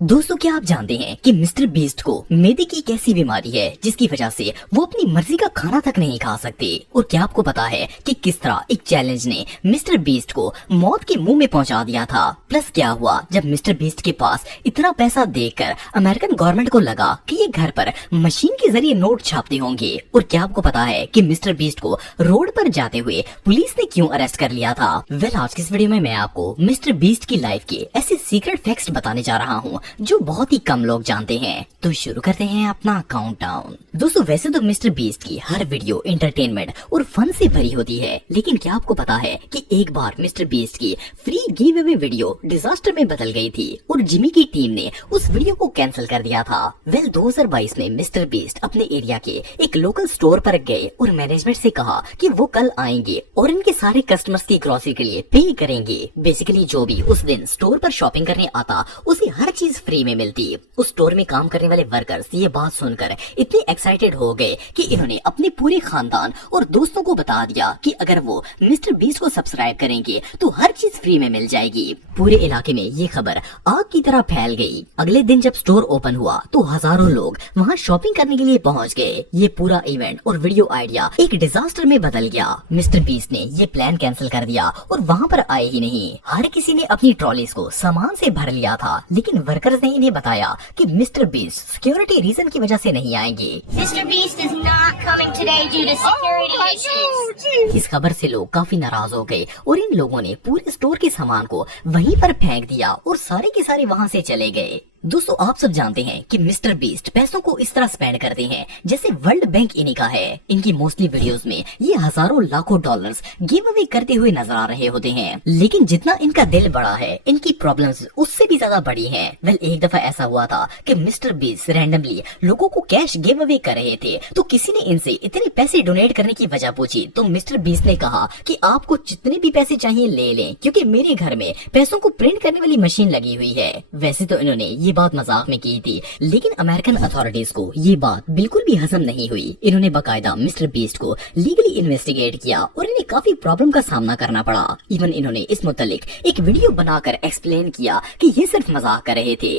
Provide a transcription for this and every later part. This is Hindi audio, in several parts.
दोस्तों, क्या आप जानते हैं कि मिस्टर बीस्ट को मैदे की एक ऐसी बीमारी है जिसकी वजह से वो अपनी मर्जी का खाना तक नहीं खा सकते। और क्या आपको पता है कि किस तरह एक चैलेंज ने मिस्टर बीस्ट को मौत के मुंह में पहुंचा दिया था। प्लस क्या हुआ जब मिस्टर बीस्ट के पास इतना पैसा देखकर अमेरिकन गवर्नमेंट को लगा कि ये घर पर मशीन के जरिए नोट छापते होंगे। और क्या आपको पता है कि मिस्टर बीस्ट को रोड पर जाते हुए पुलिस ने क्यों अरेस्ट कर लिया था। आज की इस वीडियो में मैं आपको मिस्टर बीस्ट की लाइफ के ऐसे सीक्रेट फैक्ट्स बताने जा रहा हूँ जो बहुत ही कम लोग जानते हैं। तो शुरू करते हैं अपना काउंटडाउन। दोस्तों, वैसे तो मिस्टर बीस्ट की हर वीडियो एंटरटेनमेंट और फन से भरी होती है, लेकिन क्या आपको पता है कि एक बार मिस्टर बीस्ट की free give away video disaster में बदल गई थी और जिमी की टीम ने उस वीडियो को कैंसिल कर दिया था। 2022 में मिस्टर बीस्ट अपने एरिया के एक लोकल स्टोर पर गए और मैनेजमेंट से कहा कि वो कल आएंगे और इनके सारे कस्टमर्स की ग्रोसरी के लिए पे करेंगे। बेसिकली जो भी उस दिन स्टोर पर शॉपिंग करने आता उसे हर चीज फ्री में मिलती। उस स्टोर में काम करने वाले वर्कर्स ये बात सुनकर इतने एक्साइटेड हो गए कि इन्होंने अपने पूरे खानदान और दोस्तों को बता दिया कि अगर वो मिस्टर बीस्ट को सब्सक्राइब करेंगे तो हर चीज फ्री में मिल जाएगी। पूरे इलाके में ये खबर आग की तरह फैल गई। अगले दिन जब स्टोर ओपन हुआ तो हजारों लोग वहाँ शॉपिंग करने के लिए पहुँच गए। ये पूरा इवेंट और वीडियो आइडिया एक डिजास्टर में बदल गया। मिस्टर बीस्ट ने ये प्लान कैंसिल कर दिया और वहाँ पर आए ही नहीं। हर किसी ने अपनी ट्रॉलीज को सामान से भर लिया था, लेकिन वर्कर्स ने इन्हें बताया कि मिस्टर बीस्ट सिक्योरिटी रीजन की वजह से नहीं आएंगे। Mr. Beast is not coming today due to security issues. इस खबर से लोग काफी नाराज हो गए और इन लोगों ने पूरे स्टोर के सामान को वहीं पर फेंक दिया और सारे के सारे वहां से चले गए। दोस्तों, आप सब जानते हैं कि मिस्टर बीस्ट पैसों को इस तरह स्पेंड करते हैं जैसे वर्ल्ड बैंक इन्हीं का है। इनकी मोस्टली वीडियोस में ये हजारों लाखों डॉलर्स गिव अवे करते हुए नजर आ रहे होते हैं, लेकिन जितना इनका दिल बड़ा है इनकी प्रॉब्लम्स उससे भी ज्यादा बड़ी हैं। एक दफा ऐसा हुआ था कि मिस्टर बीस्ट रैंडमली लोगों को कैश गिव अवे कर रहे थे, तो किसी ने इनसे इतने पैसे डोनेट करने की वजह पूछी तो मिस्टर बीस्ट ने कहा कि आपको जितने भी पैसे चाहिए ले लें, क्योंकि मेरे घर में पैसों को प्रिंट करने वाली मशीन लगी हुई है। वैसे तो इन्होंने ये बात मजाक में की थी, लेकिन अमेरिकन अथॉरिटीज को ये बात बिल्कुल भी हजम नहीं हुई। इन्होंने बकायदा मिस्टर बीस्ट को लीगली इन्वेस्टिगेट किया और इन्हें काफी प्रॉब्लम का सामना करना पड़ा। इवन इन्होंने इस मुतालिक एक वीडियो बनाकर एक्सप्लेन किया कि ये सिर्फ मजाक कर रहे थे।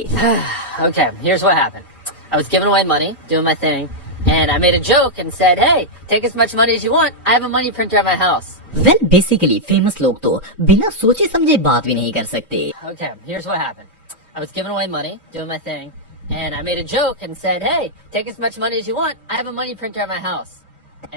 Okay, here's what happened. I was giving away money, doing my thing, and I made a joke and said, "Hey, take as much money as you want. I have a money printer at my house." Basically famous लोग तो बिना सोचे समझे बात भी नहीं कर सकते। Okay, here's what happened. I was giving away money, doing my thing, and I made a joke and said, "Hey, take as much money as you want. I have a money printer at my house."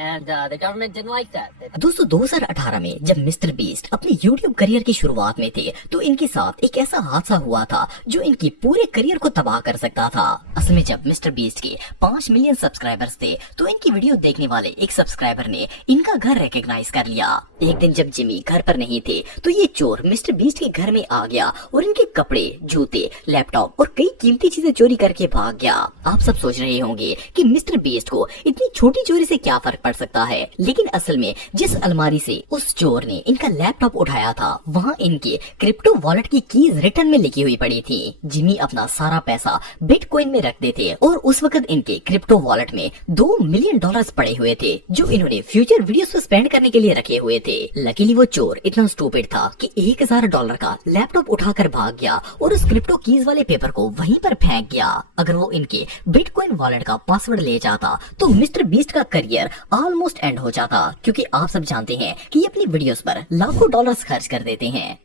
And the government didn't like that. दोस्तों, 2018 में जब मिस्टर बीस्ट अपने YouTube करियर की शुरुआत में थे तो इनके साथ एक ऐसा हादसा हुआ था जो इनकी पूरे करियर को तबाह कर सकता था। असल में जब मिस्टर बीस्ट के 5 मिलियन सब्सक्राइबर्स थे तो इनकी वीडियो देखने वाले एक सब्सक्राइबर ने इनका घर रिकॉग्नाइज कर लिया। एक दिन जब जिमी घर पर नहीं थे तो ये चोर मिस्टर बीस्ट के घर में आ गया और इनके कपड़े, जूते, लैपटॉप और कई कीमती चीजें चोरी करके भाग गया। आप सब सोच रहे होंगे कि मिस्टर बीस्ट को इतनी छोटी चोरी से क्या फर्क पड़ सकता है, लेकिन असल में जिस अलमारी से उस चोर ने इनका लैपटॉप उठाया था वहाँ इनके क्रिप्टो वॉलेट की कीज रिटर्न में लिखी हुई पड़ी थी। जिमी अपना सारा पैसा बिटकॉइन में रखते थे और उस वक्त इनके क्रिप्टो वॉलेट में $2 मिलियन पड़े हुए थे जो इन्होंने फ्यूचर वीडियोस पे स्पेंड करने के लिए रखे हुए थे। लकीली वो चोर इतना स्टूपिड था कि $1000 का लैपटॉप उठाकर भाग गया और उस क्रिप्टो कीज वाले पेपर को वहीं पर फेंक गया। अगर वो इनके बिटकॉइन वॉलेट का पासवर्ड ले जाता तो मिस्टर बीस्ट का करियर ऑलमोस्ट एंड हो जाता, क्योंकि आप सब जानते हैं कि ये अपनी वीडियोस पर लाखों डॉलर्स खर्च कर देते हैं।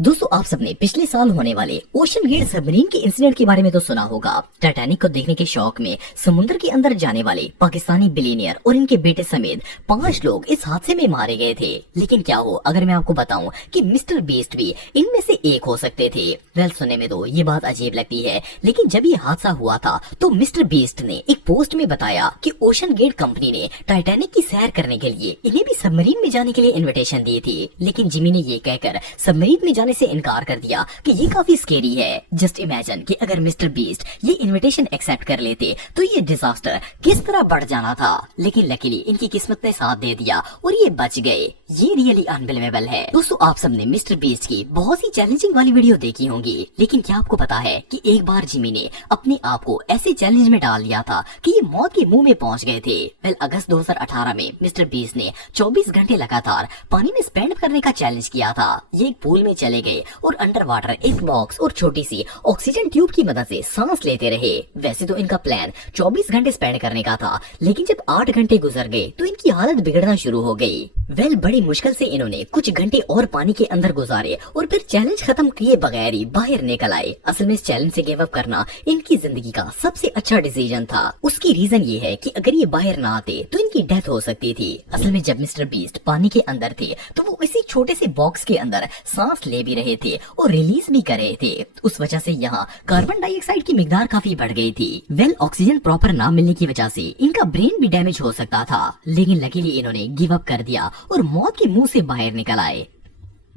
दोस्तों, आप सबने पिछले साल होने वाले ओशन गेट सबमरीन के इंसिडेंट के बारे में तो सुना होगा। टाइटैनिक को देखने के शौक में समुद्र के अंदर जाने वाले पाकिस्तानी बिलियनियर और इनके बेटे समेत 5 लोग इस हादसे में मारे गए थे। लेकिन क्या हो अगर मैं आपको बताऊं कि मिस्टर बीस्ट भी इनमें से एक हो सकते थे। सुनने में तो ये बात अजीब लगती है, लेकिन जब ये हादसा हुआ था तो मिस्टर बीस्ट ने एक पोस्ट में बताया कि ओशन गेट कंपनी ने टाइटैनिक की सैर करने के लिए इन्हें भी सबमरीन में जाने के लिए इन्विटेशन दी थी, लेकिन जिमी ने ये कहकर सबमरीन में जाने से इनकार कर दिया कि ये काफी स्केरी है। जस्ट इमेजिन कि अगर मिस्टर बीस्ट ये इनविटेशन एक्सेप्ट कर लेते तो ये डिजास्टर किस तरह बढ़ जाना था, लेकिन लकीली इनकी किस्मत ने साथ दे दिया और ये बच गए। ये रियली अनबिलीवेबल है। दोस्तों, आप सबने मिस्टर बीस्ट की बहुत सी चैलेंजिंग वाली वीडियो देखी होंगी, लेकिन क्या आपको पता है कि एक बार जिमी ने अपने आप को ऐसे चैलेंज में डाल दिया था कि ये मौत के मुंह में पहुंच गए थे। अगस्त 2018 में मिस्टर बीस्ट ने 24 घंटे लगातार पानी में स्पेंड करने का चैलेंज किया था। ये एक पूल में चले में गए और अंडर वाटर एक बॉक्स और छोटी सी ऑक्सीजन ट्यूब की मदद से सांस लेते रहे। वैसे तो इनका प्लान 24 घंटे स्पेंड करने का था, लेकिन जब 8 घंटे गुजर गए तो इनकी हालत बिगड़ना शुरू हो गई। बड़ी मुश्किल से इन्होंने कुछ घंटे और पानी के अंदर गुजारे और फिर चैलेंज खत्म किए बगैर ही बाहर निकल आए। असल में इस चैलेंज से गिव अप करना इनकी जिंदगी का सबसे अच्छा डिसीजन था। उसकी रीजन ये है कि अगर ये बाहर ना आते तो इनकी डेथ हो सकती थी। असल में जब मिस्टर बीस्ट पानी के अंदर थे तो वो इसी छोटे से बॉक्स के अंदर सांस ले भी रहे थे और रिलीज भी कर रहे थे। उस वजह से यहाँ कार्बन डाइऑक्साइड की मिकदार काफी बढ़ गई थी। ऑक्सीजन प्रॉपर ना मिलने की वजह से इनका ब्रेन भी डैमेज हो सकता था, लेकिन लकीली इन्होंने गिव अप कर दिया और मौत के मुंह से बाहर निकल आए।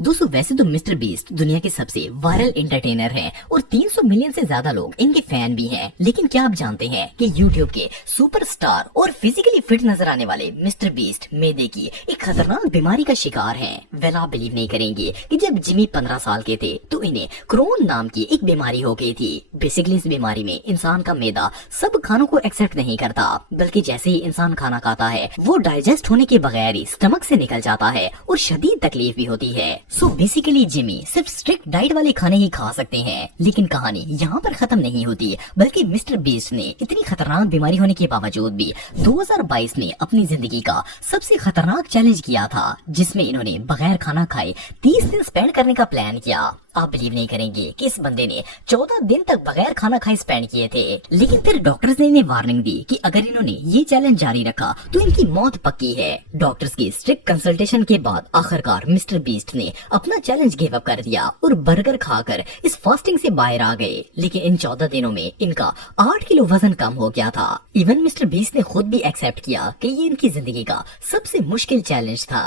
दोस्तों वैसे तो मिस्टर बीस्ट दुनिया के सबसे वायरल एंटरटेनर हैं और 300 मिलियन से ज्यादा लोग इनके फैन भी हैं। लेकिन क्या आप जानते हैं कि यूट्यूब के सुपरस्टार और फिजिकली फिट नजर आने वाले मिस्टर बीस्ट मैदे की एक खतरनाक बीमारी का शिकार हैं। आप बिलीव नहीं करेंगे कि जब जिमी 15 साल के थे तो इन्हें क्रोन नाम की एक बीमारी हो गई थी। बेसिकली इस बीमारी में इंसान का मैदा सब खानों को एक्सेप्ट नहीं करता, बल्कि जैसे ही इंसान खाना खाता है वो डाइजेस्ट होने के बगैर ही स्टमक से निकल जाता है और शदीद तकलीफ भी होती है। सो बेसिकली जिमी सिर्फ स्ट्रिक्ट डाइट वाले खाने ही खा सकते हैं। लेकिन कहानी यहाँ पर खत्म नहीं होती, बल्कि मिस्टर बीस्ट ने इतनी खतरनाक बीमारी होने के बावजूद भी 2022 में अपनी जिंदगी का सबसे खतरनाक चैलेंज किया था, जिसमें इन्होंने बगैर खाना खाए 30 दिन स्पेंड करने का प्लान किया। आप बिलीव नहीं करेंगे कि इस बंदे ने 14 दिन तक बगैर खाना खाए स्पेंड किए थे। लेकिन फिर डॉक्टर्स ने इन्हें वार्निंग दी कि अगर इन्होंने ये चैलेंज जारी रखा तो इनकी मौत पक्की है। डॉक्टर्स की स्ट्रिक्ट कंसल्टेशन के बाद आखिरकार मिस्टर बीस्ट ने अपना चैलेंज गिव अप कर दिया और बर्गर खाकर इस फास्टिंग से बाहर आ गए। लेकिन इन 14 दिनों में इनका 8 किलो वजन कम हो गया था। इवन मिस्टर बीस्ट ने खुद भी एक्सेप्ट किया कि ये इनकी जिंदगी का सबसे मुश्किल चैलेंज था।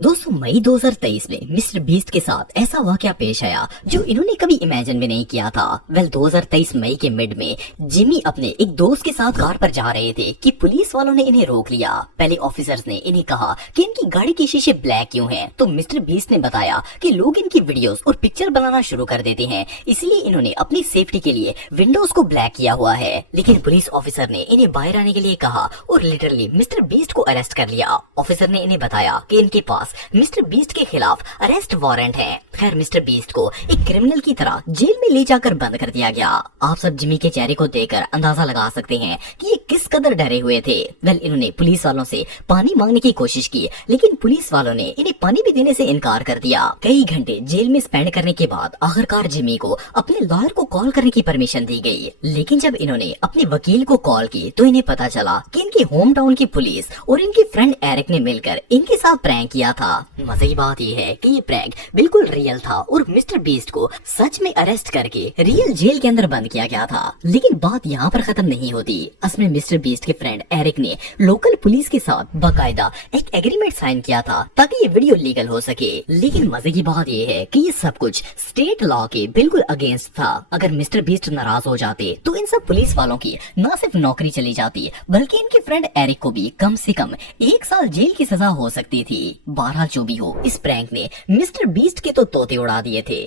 दोस्तों मई 2023 में मिस्टर बीस्ट के साथ ऐसा वाकया पेश आया जो इन्होंने कभी इमेजिन भी नहीं किया था। 2023 मई के मिड में जिमी अपने एक दोस्त के साथ कार पर जा रहे थे कि पुलिस वालों ने इन्हें रोक लिया। पहले ऑफिसर्स ने इन्हें कहा कि इनकी गाड़ी के शीशे ब्लैक क्यों हैं, तो मिस्टर बीस्ट ने बताया कि लोग इनकी वीडियोस और पिक्चर बनाना शुरू कर देते हैं, इसलिए इन्होंने अपनी सेफ्टी के लिए विंडोज को ब्लैक किया हुआ है। लेकिन पुलिस ऑफिसर ने इन्हें बाहर आने के लिए कहा और लिटरली मिस्टर बीस्ट को अरेस्ट कर लिया। ऑफिसर ने इन्हें बताया कि इनके पास मिस्टर बीस्ट के खिलाफ अरेस्ट वारंट है। खैर मिस्टर बीस्ट को एक क्रिमिनल की तरह जेल में ले जाकर बंद कर दिया गया। आप सब जिमी के चेहरे को देखकर अंदाजा लगा सकते हैं कि ये किस कदर डरे हुए थे। इन्होंने पुलिस वालों से पानी मांगने की कोशिश की, लेकिन पुलिस वालों ने इन्हें पानी भी देने से इनकार कर दिया। कई घंटे जेल में स्पेंड करने के बाद आखिरकार जिमी को अपने लॉयर को कॉल करने की परमिशन दी गई। लेकिन जब इन्होंने अपने वकील को कॉल की तो इन्हें पता चला कि इनके होम टाउन की पुलिस और इनके फ्रेंड एरिक ने मिलकर इनके साथ प्रैंक किया था। मजे की बात यह है कि ये प्रैंक बिल्कुल रियल था और मिस्टर बीस्ट को सच में अरेस्ट करके रियल जेल के अंदर बंद किया गया था। लेकिन बात यहाँ पर खत्म नहीं होती। असल में मिस्टर बीस्ट के फ्रेंड एरिक ने लोकल पुलिस के साथ बाकायदा एक एग्रीमेंट साइन किया था ताकि ये वीडियो लीगल हो सके। लेकिन मजे की बात यह है कि ये सब कुछ स्टेट लॉ के बिल्कुल अगेंस्ट था। अगर मिस्टर बीस्ट नाराज हो जाते तो इन सब पुलिस वालों की न सिर्फ नौकरी चली जाती, बल्कि इनके फ्रेंड एरिक को भी कम से कम 1 साल जेल की सजा हो सकती थी। बहरहाल जो भी हो, इस प्रैंक ने मिस्टर बीस्ट के तो तोते उड़ा दिए थे।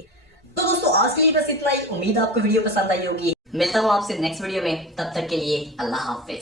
तो दोस्तों आज के लिए बस इतना ही। उम्मीद आपको वीडियो पसंद आई होगी। मिलता हूँ आपसे नेक्स्ट वीडियो में, तब तक के लिए अल्लाह हाफिज।